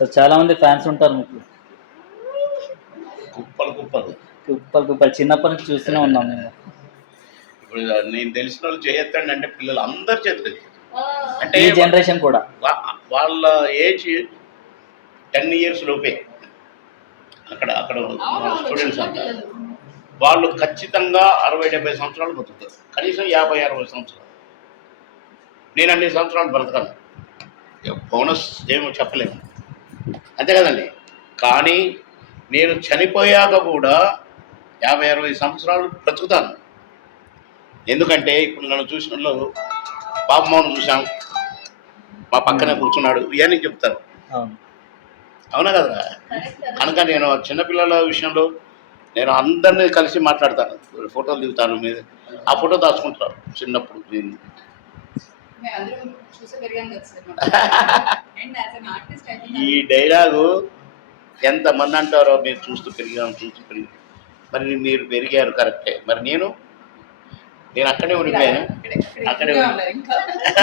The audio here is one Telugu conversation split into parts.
సో చాలా మంది ఫ్యాన్స్ ఉంటారు మీకు. కుప్పలు కుప్పలు కుప్పలు కుప్పలు చిన్నప్పటి నుంచి చూస్తూనే ఉన్నాం మేము. ఇప్పుడు నేను తెలిసిన వాళ్ళు చేయొద్దండి అంటే పిల్లలు అందరు చేతులు అంటే ఈ జనరేషన్ కూడా వాళ్ళ ఏజ్ 10 years లోపే అక్కడ అక్కడ స్టూడెంట్స్ అంటారు వాళ్ళు ఖచ్చితంగా 60-70 సంవత్సరాలు బతుకుతారు, కనీసం 50-60 సంవత్సరాలు. నేను అన్ని సంవత్సరాలు బ్రతకాను, బోనస్ ఏమో చెప్పలేము, అంతే కదండి. కానీ నేను చనిపోయాక కూడా 50-60 సంవత్సరాలు బ్రతుకుతాను. ఎందుకంటే ఇప్పుడు నన్ను చూసిన వాళ్ళు బాబుమోహన్ చూసాం, మా పక్కనే కూర్చున్నాడు, ఇవన్నీ చెప్తారు, అవునా కదా. కనుక నేను చిన్నపిల్లల విషయంలో నేను అందరినీ కలిసి మాట్లాడతాను, ఫోటోలు దిగుతాను, మీద ఆ ఫోటో దాచుకుంటాను చిన్నప్పుడు. నేను ఈ డైలాగు ఎంతమంది అంటారో, మీరు చూస్తూ పెరిగాను మరి మీరు పెరిగారు కరెక్టే, మరి నేను అక్కడే ఉండిపోయాను. అక్కడే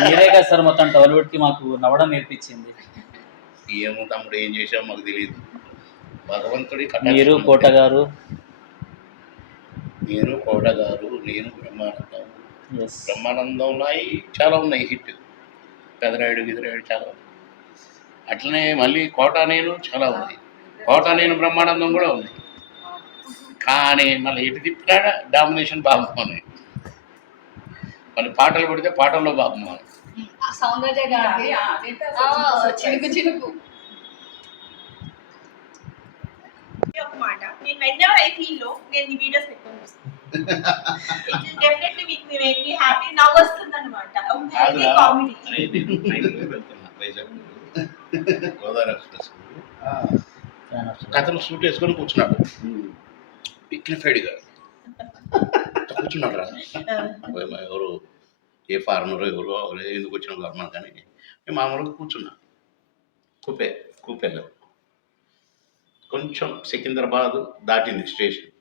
మీరే కదా సార్ మొత్తం టాలీవుడ్కి మాకు నవ్వడం నేర్పించింది. ఏమో తమ్ముడు, ఏం చేసామో మాకు తెలియదు, భగవంతుడి. మీరు కోట గారు, నేను కోట గారు, నేను బ్రహ్మానందం. బ్రహ్మానందంలో చాలా ఉన్నాయి హిట్, పెదరాయుడు గిదరాయుడు చాలా ఉంది. అట్లనే మళ్ళీ కోట నేను చాలా ఉంది, కోట నేను బ్రహ్మానందం కూడా ఉంది. కానీ మళ్ళీ ఎటు తిప్పినా డామినేషన్ బాబుమోహన్. మళ్ళీ పాటలు పెడితే పాటల్లో Babu Mohan. Whenever I feel low, నేను ఈ వీడియోస్ పెట్టుకొని చూస్తాను. It will definitely make me happy. Now వస్తుందన్నమాట. ఇది కామెడీ. గోదావరి ఎక్స్ప్రెస్ కథను సూట్ వేసుకొని కూర్చున్నాడు, డిగ్నిఫైడ్గా కూర్చున్నాడు రా. ఎవరు ఏ ఫారెనర్ ఎవరు ఎందుకు వచ్చిన అన్నాను, కానీ మేము మామూలుగా కూర్చున్నా. కూపేలో కొంచెం సికింద్రాబాద్ దాటింది స్టేషన్.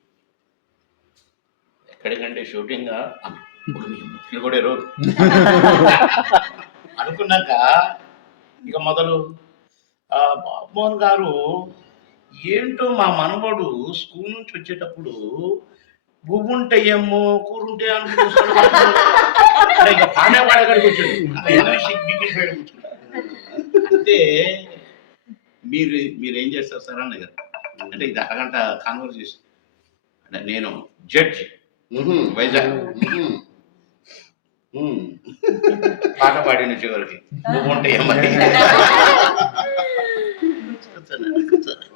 ఎక్కడికంటే షూటింగ్ కూడా రోజు అనుకున్నాక ఇక మొదలు బాబుమోహన్ గారు ఏంటో మా మనవడు స్కూల్ నుంచి వచ్చేటప్పుడు బువ్వుంటాయేమో కూరుంటే అనుకుంటాడు, పాడే పాడగడికి వచ్చాడు. అంటే మీరేం చేస్తారు సార్ అన్న గారు అంటే ఇది అరగంట కాన్వర్సేషన్. అంటే నేను జడ్జ్ వైజాగ్, పాట పాడిన చివరికి బువ్వుంటాయి మరి కూర్చోండి.